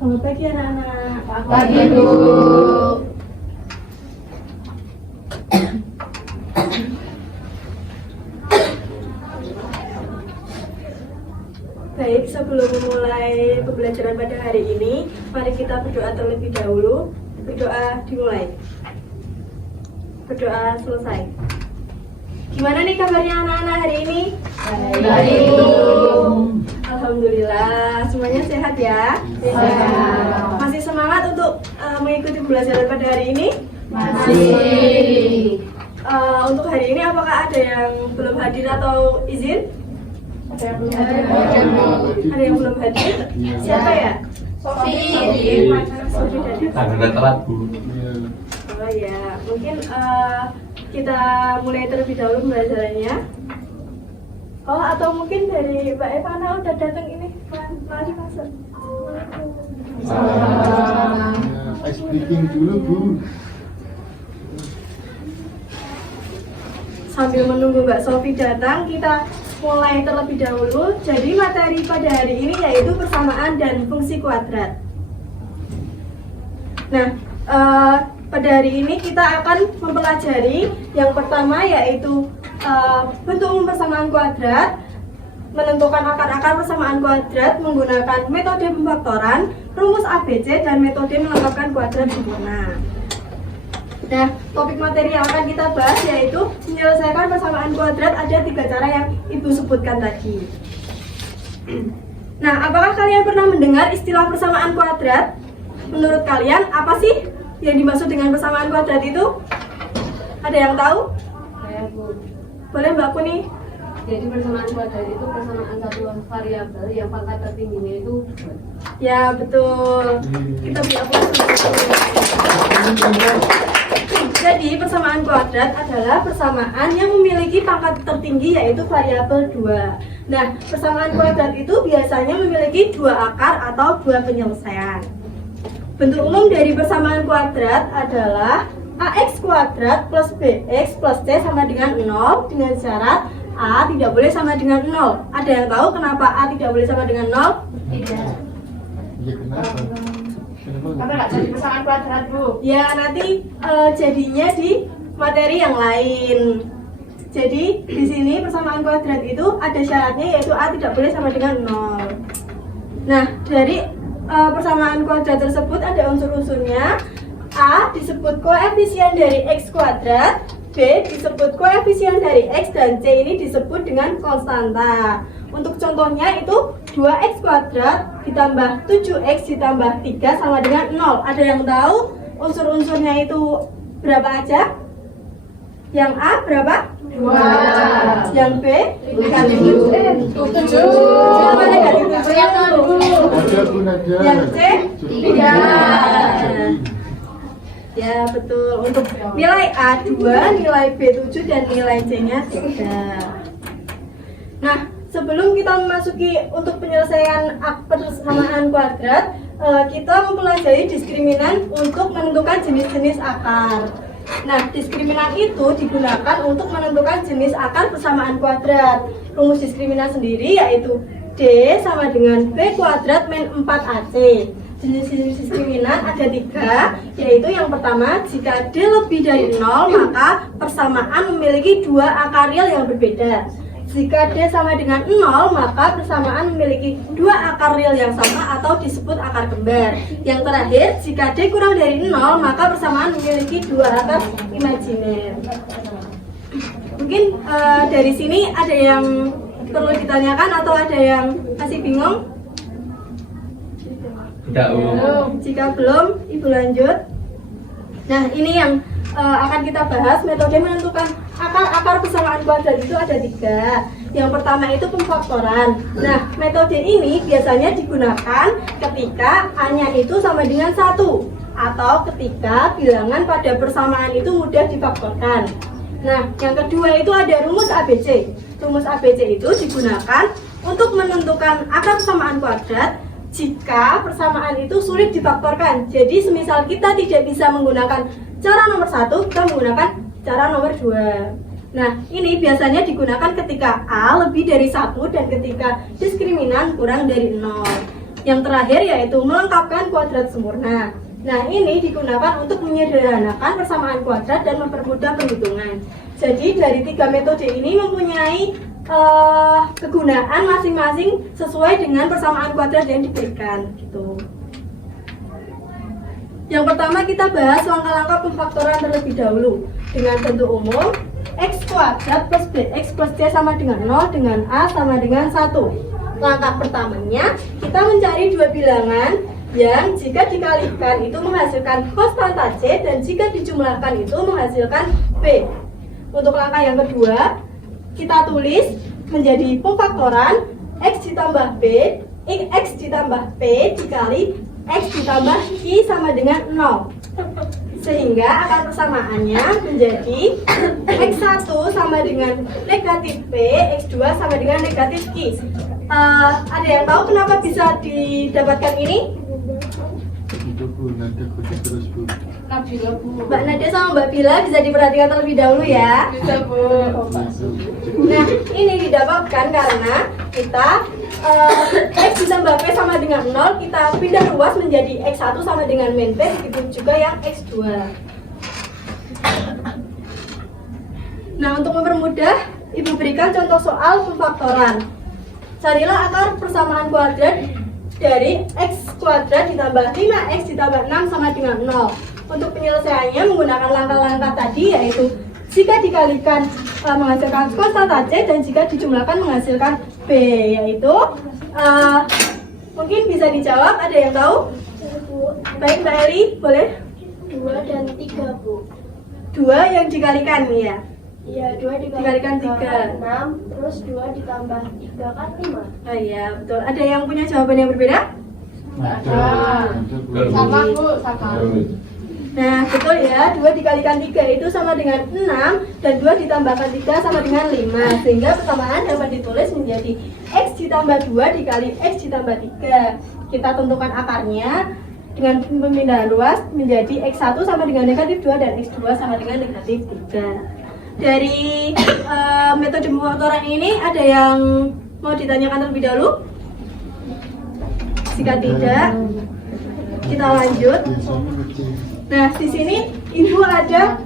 Selamat pagi anak-anak. Pagi, Bu. Baik, sebelum memulai pembelajaran pada hari ini, mari kita berdoa terlebih dahulu. Berdoa dimulai. Berdoa selesai. Gimana nih kabarnya anak-anak hari ini? Baik, Bu. Alhamdulillah, semuanya sehat ya? Sehat. Masih semangat untuk mengikuti pembelajaran pada hari ini? Masih. Untuk hari ini apakah ada yang belum hadir atau izin? Ada yang belum hadir? Ada yang belum hadir? Siapa ya? Sofi. Sofi hadir. Agak telat, Bu. Oh ya, mungkin kita mulai terlebih dahulu pembelajarannya. Oh, atau mungkin dari Mbak Evana udah datang ini, mari masuk. Ice breaking dulu, Bu. Sambil menunggu Mbak Sofi datang, kita mulai terlebih dahulu. Jadi materi pada hari ini yaitu persamaan dan fungsi kuadrat. Nah, pada hari ini kita akan mempelajari yang pertama yaitu bentuk umum persamaan kuadrat, menentukan akar-akar persamaan kuadrat menggunakan metode pemfaktoran, rumus ABC, dan metode melengkapkan kuadrat sempurna. Nah, topik materi yang akan kita bahas yaitu menyelesaikan persamaan kuadrat. Ada 3 cara yang Ibu sebutkan tadi. Nah, apakah kalian pernah mendengar istilah persamaan kuadrat? Menurut kalian, apa sih yang dimaksud dengan persamaan kuadrat itu? Ada yang tahu? Saya, Bu. Boleh Mbak Kuni? Jadi persamaan kuadrat itu persamaan satu variabel yang pangkat tertingginya itu 2. Ya, betul. Kita beri aplaus. Jadi, persamaan kuadrat adalah persamaan yang memiliki pangkat tertinggi yaitu variabel 2. Nah, persamaan kuadrat itu biasanya memiliki 2 akar atau 2 penyelesaian. Bentuk umum dari persamaan kuadrat adalah ax kuadrat plus bx plus c sama dengan 0 dengan syarat a tidak boleh sama dengan 0. Ada yang tahu kenapa a tidak boleh sama dengan 0? Tidak. Iya, kenapa? Karena nggak jadi persamaan kuadrat, Bu. Ya, nanti jadinya di materi yang lain. Jadi di sini persamaan kuadrat itu ada syaratnya yaitu a tidak boleh sama dengan 0. Nah, dari persamaan kuadrat tersebut ada unsur-unsurnya. A disebut koefisien dari x kuadrat, B disebut koefisien dari x, dan C ini disebut dengan konstanta. Untuk contohnya itu 2x kuadrat ditambah 7x ditambah 3 sama dengan 0. Ada yang tahu unsur-unsurnya itu berapa aja? Yang A berapa? 2. Yang B? Negatif 7. Kenapa negatif 7? Ada, Bu, ada. Yang C? 3. Ya, betul. Untuk nilai A 2, nilai B 7, dan nilai C-nya 3. Nah, sebelum kita memasuki untuk penyelesaian persamaan kuadrat, kita mempelajari diskriminan untuk menentukan jenis-jenis akar. Nah, diskriminan itu digunakan untuk menentukan jenis akar persamaan kuadrat. Rumus diskriminan sendiri yaitu D sama dengan B kuadrat min 4AC. Jenis-jenis diskriminan ada 3, yaitu yang pertama, jika D lebih dari 0, maka persamaan memiliki 2 akar real yang berbeda. Jika D sama dengan 0, maka persamaan memiliki 2 akar real yang sama atau disebut akar kembar. Yang terakhir, jika D kurang dari 0, maka persamaan memiliki 2 akar imajiner. Mungkin dari sini ada yang perlu ditanyakan atau ada yang masih bingung? Tidak, Bu. Jika belum, Ibu lanjut. Nah, ini yang akan kita bahas. Metode menentukan akar-akar persamaan kuadrat itu ada 3. Yang pertama itu pemfaktoran. Nah, metode ini biasanya digunakan ketika A-nya itu sama dengan 1 atau ketika bilangan pada persamaan itu mudah difaktorkan. Nah, yang kedua itu ada rumus ABC. Rumus ABC itu digunakan untuk menentukan akar persamaan kuadrat jika persamaan itu sulit difaktorkan. Jadi semisal kita tidak bisa menggunakan cara nomor 1, kita menggunakan cara nomor 2. Nah, ini biasanya digunakan ketika A lebih dari 1 dan ketika diskriminan kurang dari 0. Yang terakhir yaitu melengkapkan kuadrat sempurna. Nah, ini digunakan untuk menyederhanakan persamaan kuadrat dan mempermudah penghitungan. Jadi dari 3 metode ini mempunyai kegunaan masing-masing sesuai dengan persamaan kuadrat yang diberikan gitu. Yang pertama kita bahas langkah-langkah pemfaktoran terlebih dahulu. Dengan bentuk umum x kuadrat plus bx plus c sama dengan 0 dengan a sama dengan 1. Langkah pertamanya kita mencari dua bilangan yang jika dikalikan itu menghasilkan konstanta c dan jika dijumlahkan itu menghasilkan b. Untuk langkah yang kedua kita tulis menjadi pemfaktoran x ditambah b x ditambah p dikali x ditambah i sama dengan 0, sehingga akar persamaannya menjadi x1 sama dengan negatif p, x2 sama dengan negatif i. Ada yang tahu kenapa bisa didapatkan ini? Itu Bu, nanti aku terus Bu. Nabila Bu. Mbak Nadia sama Mbak Bila bisa diperhatikan terlebih dahulu ya. Bisa Bu. Nah, ini didapatkan karena kita x ditambah p sama dengan 0, kita pindah ruas menjadi x1 sama dengan min p, begitu juga yang x2. Nah, untuk mempermudah, Ibu berikan contoh soal pemfaktoran. Carilah akar persamaan kuadrat dari x kuadrat ditambah 5x ditambah 6 sama dengan 0. Untuk penyelesaiannya menggunakan langkah-langkah tadi, yaitu jika dikalikan menghasilkan konstanta c dan jika dijumlahkan menghasilkan b, yaitu mungkin bisa dijawab. Ada yang tahu? Baik Mbak Eli, boleh? 2 dan 3 Bu. 2 yang dikalikan ya? Iya, 2 Dikalikan 3. 6, terus 2 ditambah 3 kan 5. Oh iya, betul. Ada yang punya jawaban yang berbeda? Ada Bu. Sama Bu, sama. Nah, betul ya, 2 dikalikan 3 itu sama dengan 6 dan 2 ditambahkan 3 sama dengan 5, sehingga persamaan dapat ditulis menjadi x ditambah 2 dikali x ditambah 3. Kita tentukan akarnya dengan pemindahan ruas menjadi x1 sama dengan negatif 2 dan x2 sama dengan negatif 3. Dari metode pemfaktoran ini ada yang mau ditanyakan terlebih dahulu? Jika tidak, kita lanjut. Biasanya kecil. Nah, di sini Ibu ada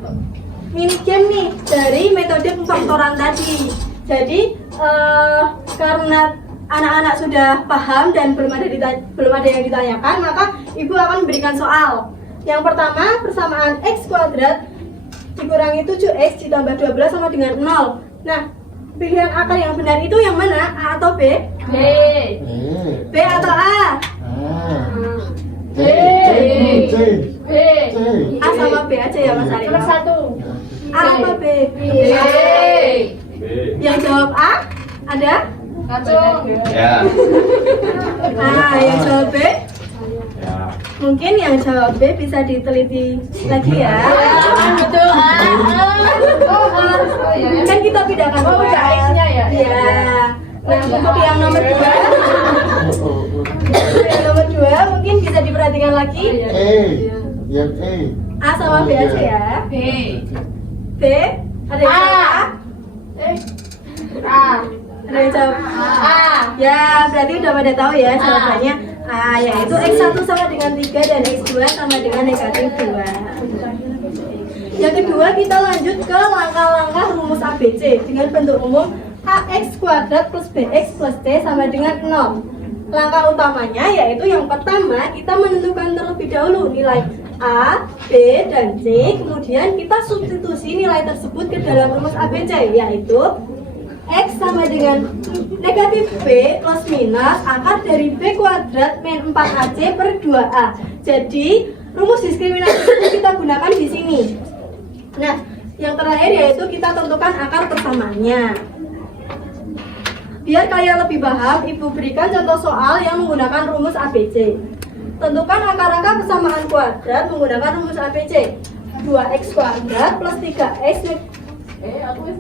mini game nih dari metode pemfaktoran tadi. Jadi karena anak-anak sudah paham dan belum ada yang ditanyakan, maka Ibu akan memberikan soal. Yang pertama, persamaan x kuadrat dikurangi 7x ditambah 12 sama dengan 0. Nah, pilihan akar yang benar itu yang mana? A atau B? B. B atau A? C. C. B. A sama B aja ya Mas Ari. Nomor 1. A apa B? B. Yang jawab A? Ada? Kacau. Ya. Nah, yang jawab B? Ya. Mungkin yang jawab B bisa diteliti lagi ya. Betul. Oh ya. Kan kita bedakan Oh, kelas. udah X-nya ya? Iya. Nah, untuk yang nomor 2, Oh. yang nomor 2 mungkin bisa diperhatikan lagi. E. Yang E. A sama B aja ya. B. B, ada yang jawab A? A. Ada yang jawab A. Ya, berarti udah pada tahu ya jawabannya. A, yaitu x1 sama dengan 3 dan x2 sama dengan negatif 2. Yang kedua, kita lanjut ke langkah-langkah rumus ABC dengan bentuk umum ax kuadrat plus bx plus c sama dengan 0. Langkah utamanya yaitu yang pertama, kita menentukan terlebih dahulu nilai A, B, dan C. Kemudian kita substitusi nilai tersebut ke dalam rumus ABC, yaitu x sama dengan negatif b plus minus akar dari b kuadrat min 4ac per 2a. Jadi rumus diskriminasi itu kita gunakan di sini. Nah, yang terakhir yaitu kita tentukan akar persamaannya. Biar kalian lebih paham, Ibu berikan contoh soal yang menggunakan rumus ABC. Tentukan akar-akar persamaan kuadrat menggunakan rumus ABC. 2x kuadrat plus 3x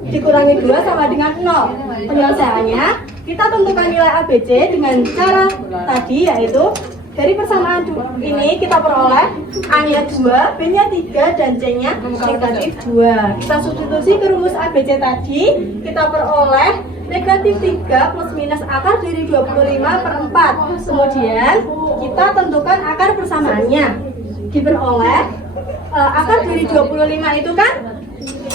dikurangi 2 sama dengan 0. Penyelesaiannya, kita tentukan nilai ABC dengan cara tadi, yaitu dari persamaan ini kita peroleh A-nya 2, B-nya 3, dan C-nya negatif 2. Kita substitusi ke rumus ABC tadi, kita peroleh negatif 3 plus minus akar dari 25 per 4. Kemudian kita tentukan akar persamaannya. Diperoleh akar dari 25 itu kan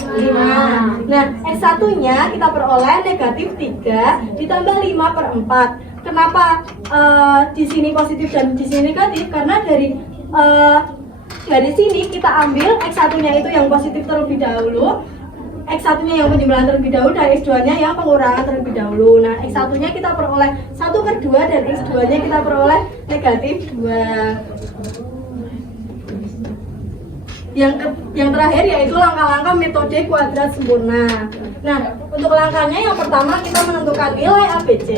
5. Nah, X1 nya kita peroleh negatif 3 ditambah 5 per 4. Kenapa di sini positif dan di sini negatif? Karena dari sini kita ambil X1 nya itu yang positif terlebih dahulu, X1 nya yang penjumlahan terlebih dahulu, dan X2 nya yang pengurangan terlebih dahulu. Nah, X1 nya kita peroleh 1 per 2 dan X2 nya kita peroleh negatif 2. Yang terakhir yaitu langkah-langkah metode kuadrat sempurna. Nah, untuk langkahnya yang pertama kita menentukan nilai ABC,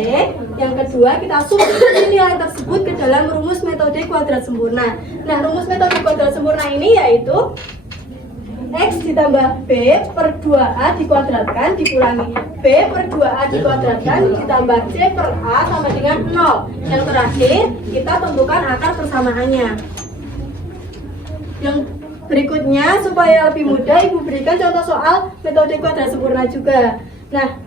yang kedua kita substitusi nilai tersebut ke dalam rumus metode kuadrat sempurna. Nah, rumus metode kuadrat sempurna ini yaitu X ditambah B per 2A dikuadratkan dikurangi B per 2A dikuadratkan ditambah C per A sama dengan 0. Yang terakhir kita tentukan akar persamaannya. Yang berikutnya, supaya lebih mudah, Ibu berikan contoh soal metode kuadrat sempurna juga. Nah,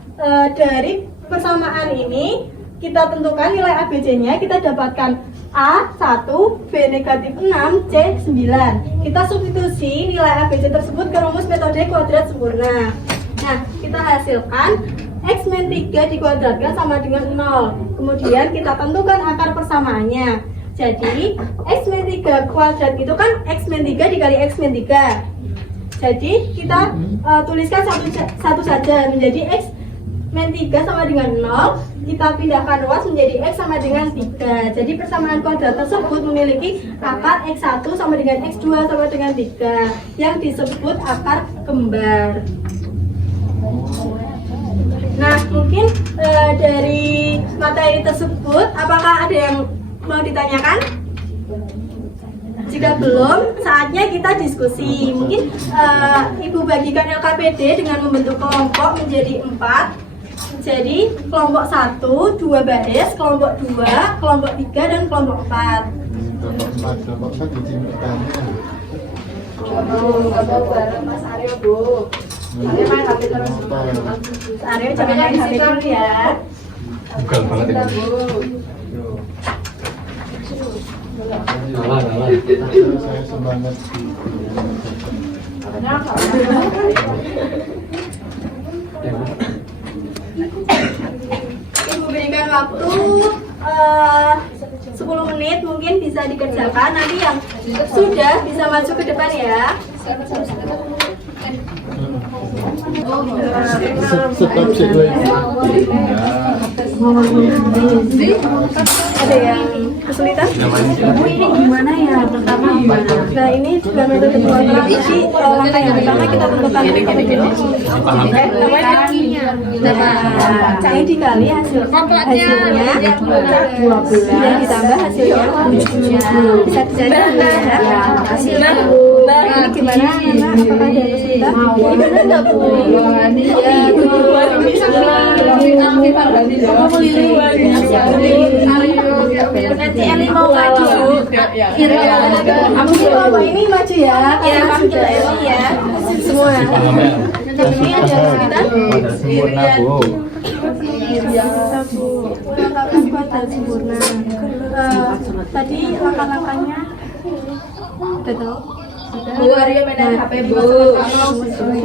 dari persamaan ini kita tentukan nilai ABC-nya, kita dapatkan A1, B negatif 6, C 9. Kita substitusi nilai ABC tersebut ke rumus metode kuadrat sempurna. Nah, kita hasilkan X min 3 dikuadratkan sama dengan 0. Kemudian kita tentukan akar persamaannya. Jadi X min 3 kuadrat itu kan X min 3 dikali X min 3. Jadi kita tuliskan satu saja menjadi X min 3 sama dengan 0. Kita pindahkan ruas menjadi X sama dengan 3. Jadi persamaan kuadrat tersebut memiliki akar X1 sama dengan X2 sama dengan 3, yang disebut akar kembar. Nah, mungkin dari materi tersebut apakah ada yang mau ditanyakan? Jika belum, saatnya kita diskusi. Mungkin Ibu bagikan LKPD dengan membentuk kelompok menjadi 4. Jadi kelompok 1, 2 baris, kelompok 2, kelompok 3, dan kelompok 4. Kelompok 4 di sini ditanya. Mas Aryo, Bu. Aryo main HP terus. Mas Aryo jangan main HP dulu ya. Bukan banget ya. Saya semangat. Ibu berikan waktu 10 menit, mungkin bisa dikerjakan. Nanti yang sudah bisa maju ke depan ya. Stop cek lagi. Ada yang kesulitan? Ini gimana ya? Pertama gimana? Nah, ini juga metode kuadrat. Jadi langkah yang pertama kita tentukan C dikali hasilnya 12 ditambah hasilnya 7. Bisa dicatat ya. Hasilnya ini gimana? Apakah ada kesulitan? Gimana enggak, Bu? Nanti Eli mau maju. Mungkin kelompok ini maju ya. Ya, kita Eli ya. Semua. Ini ada kesulitan? Sempurna, Bu. Langkah kuadrat sempurna. Tadi langkah-langkahnya udah tahu? Bu Aryo main HP, Bu.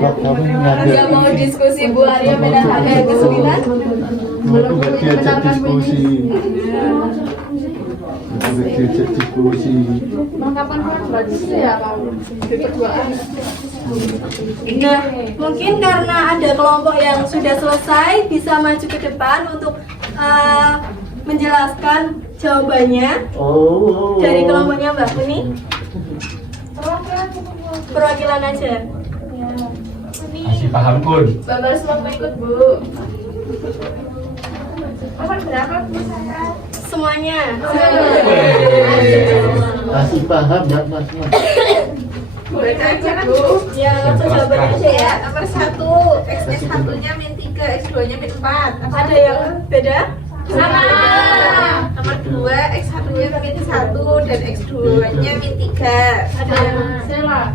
Kami Nggak mau diskusi, Bu Aryo main HP. Kesulitan? Nggak diajak diskusi. Nggak diajak diskusi. Kapan diskusi ya kamu? Berduaan. Nah, mungkin karena ada kelompok yang sudah selesai, bisa maju ke depan untuk menjelaskan jawabannya Oh. dari kelompoknya Mbak Kuni. Perwakilan aja. Masih paham, Kun? Bapak semua mau ikut, Bu. Semuanya. Masih paham nggak Mas? Boleh aja kan, Bu. Ya, langsung jawabannya aja ya. Nomor 1, X1-nya min 3, X2-nya min 4. Ada yang beda? Sama. Nomor 2, X1-nya min 1 dan X2-nya min 3. Ada yang Sela.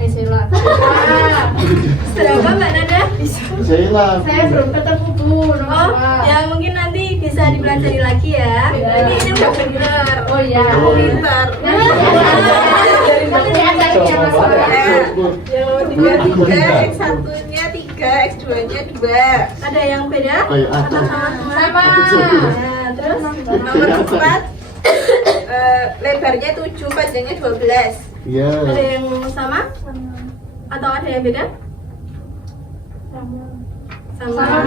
Berapa Mbak Nada? Sheila. Saya belum ketemu Bu. Oh, ya mungkin nanti bisa dipelajari lagi ya. Ini udah bener. Oh iya. Pintar. Nanti ada yang masalah. Yang 3, X1-nya 3, X2-nya 2. Ada yang beda? Kayak Atau atas. sama? Nah, terus Nomor 4, lebarnya 7, panjangnya 12. Iya. ada yang sama? Atau ada yang beda? Sama.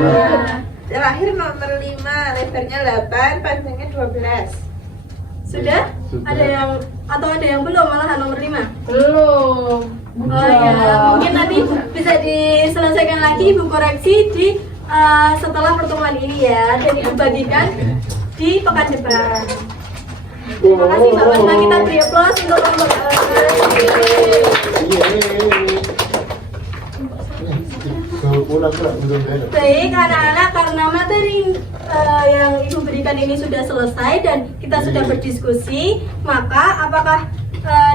Terakhir nomor 5, lebarnya 8, panjangnya 12. Sudah? Sudah. Ada yang atau ada yang belum malahan nomor 5? Belum. Oh ya, mungkin nanti bisa diselesaikan lagi Ibu koreksi di setelah pertemuan ini ya, dan Ibu bagikan di pekan depan. Terima kasih Mbak Basma, kita beri aplaus untuk Mbak Kalau pulang Kak, belum beres. Baik anak-anak, karena materi yang Ibu berikan ini sudah selesai dan kita sudah berdiskusi, maka apakah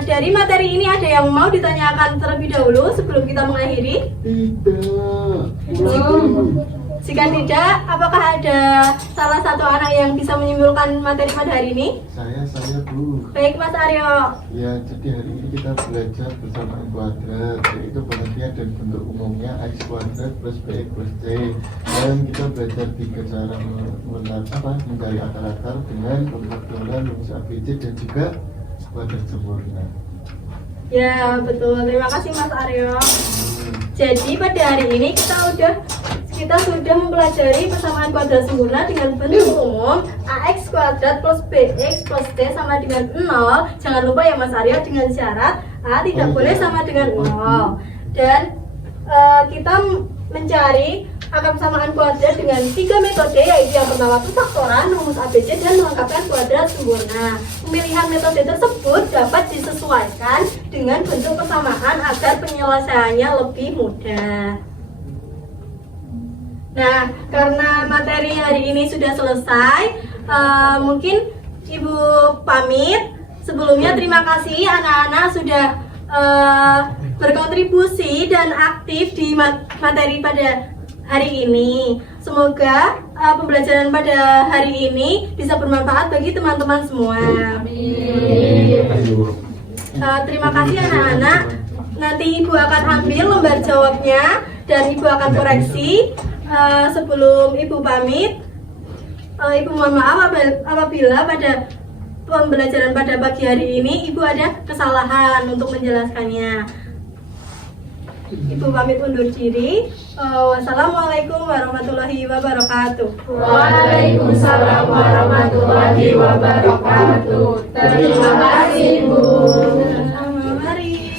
dari materi ini ada yang mau ditanyakan terlebih dahulu sebelum kita mengakhiri? Tidak. Jika tidak, apakah ada salah satu anak yang bisa menyimpulkan materi pada hari ini? Saya Bu. Baik Mas Aryo. Ya, jadi hari ini kita belajar persamaan kuadrat, yaitu pengertian dan bentuk umumnya X kuadrat plus BX plus C. Dan kita belajar 3 cara mencari akar-akar dengan pemfaktoran rumus ABC dan juga kuadrat sempurna. Ya betul, terima kasih Mas Aryo. Jadi pada hari ini kita sudah mempelajari persamaan kuadrat sempurna dengan bentuk umum AX kuadrat plus BX plus C sama dengan 0. Jangan lupa ya Mas Aryo, dengan syarat A tidak boleh sama dengan 0. Dan kita mencari akar persamaan kuadrat dengan 3 metode, yaitu yang pertama pemfaktoran, rumus ABC, dan melengkapkan kuadrat sempurna. Pemilihan metode tersebut dapat disesuaikan dengan bentuk persamaan agar penyelesaiannya lebih mudah. Nah, karena materi hari ini sudah selesai, mungkin Ibu pamit. Sebelumnya terima kasih anak-anak sudah berkontribusi dan aktif di materi pada hari ini. Semoga pembelajaran pada hari ini bisa bermanfaat bagi teman-teman semua. Terima kasih anak-anak. Nanti Ibu akan ambil lembar jawabnya dan Ibu akan koreksi. Sebelum Ibu pamit, Ibu mohon maaf apabila pada pembelajaran pada pagi hari ini Ibu ada kesalahan untuk menjelaskannya. Ibu pamit undur diri. Wassalamualaikum warahmatullahi wabarakatuh. Waalaikumsalam warahmatullahi wabarakatuh. Terima kasih Bu. Mari.